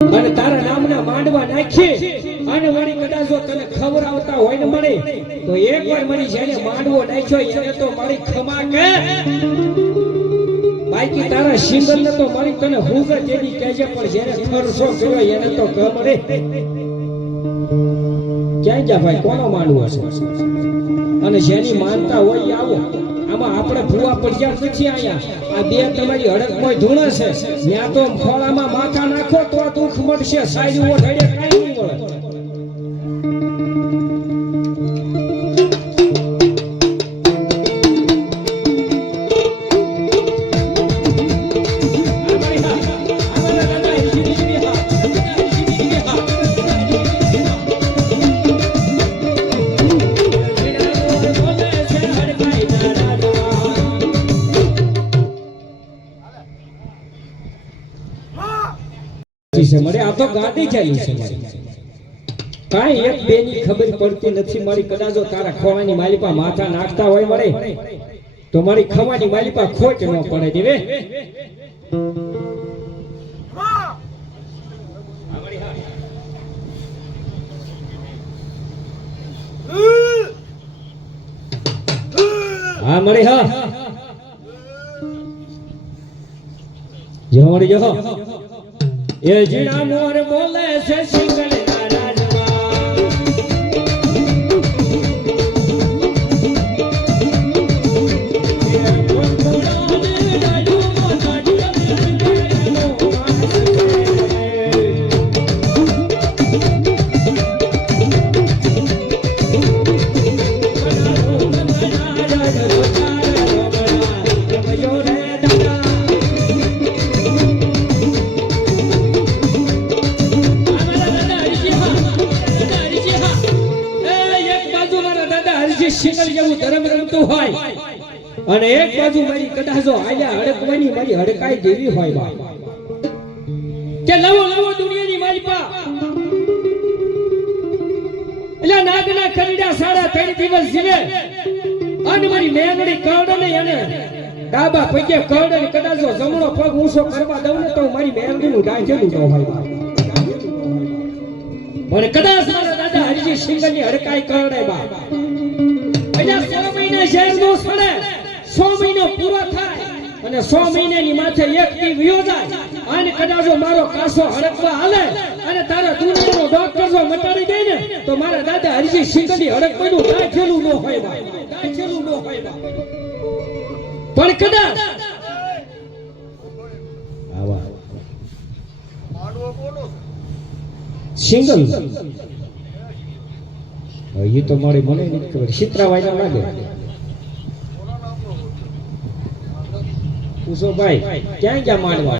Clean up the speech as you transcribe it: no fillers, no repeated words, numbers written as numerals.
અને તારા નામના માંડવા નાખી અને વળી કદાચ જો તને ખબર આવતા હોય ને મળે તો એકવાર મળી જેને માંડવો નાખ્યો એને તો મારી ખમા કે બાકી તારા સિંગલ ને તો મારી તને હુગ જેની કહેજે પણ જેને ખરસો કર્યો એને તો ખબર ક્યાં જા ભાઈ કોનો માંડવો છે અને જેની માનતા હોય આવો આમાં આપણે ભૂવા પડ્યા નથી આયા આ બે તમારી હડકમાં ધૂણા છે ત્યાં તો ખોળામાં માથા નાખો તો દુઃખ મળશે સાયરી ઓઢડે કાઈ નહીં મળે આ તો ગાડી ચાલી છે કાઈ એક બે ની ખબર પડતી નથી મારી કદાચ તારા ખવાની માલિપા માથા નાખતા હોય મળે તો મારી ખવાની માલિપા ખોટ ન પડે દેવે હા મળે હા જો મળે જો એ જીણા મોર બોલે છે સિંગલ સિંગલ જેવું ધર્મ રમતું હોય અને એક બાજુ મારી કદાચો આયા હડકવાની મારી હડકાઈ જેવી હોય બા કે લવો લવો દુનિયાની મારી પા એટલે નાગના ખરીડા સાડા 3 દિવસ જીવે અને મારી મેંગડી કરડને એને ડાબા પગે કરડને કદાચો જમણો પગ ઊંચો કરવા દઉં ને તો મારી મેંગડીનું ડાંચેલું ન હોય પણ કદાચ મારા દાદા હરિજી સિંગલની હડકાઈ કરડે બા 100 મહિના શહેર નો સડે 100 મહિનો પૂરો થાય અને 100 મહિનાની માથે એક દી વિયો જાય અને કદાચ મારો કાસો હડકવા હાલે અને તારા દુનિયાનો ડોક્ટર જો મટાડી દે ને તો મારા દાદા હરિજી સિંગલની હડકવાનું દાખેલું ન હોય ભાઈ દાખેલું ન હોય પણ કદાચ આવા સિંગલ ये तो मारी મને નથી ખબર સિત્રાવાઈ ના લાગે પૂછો ભાઈ ક્યાં ક્યાં માંડવા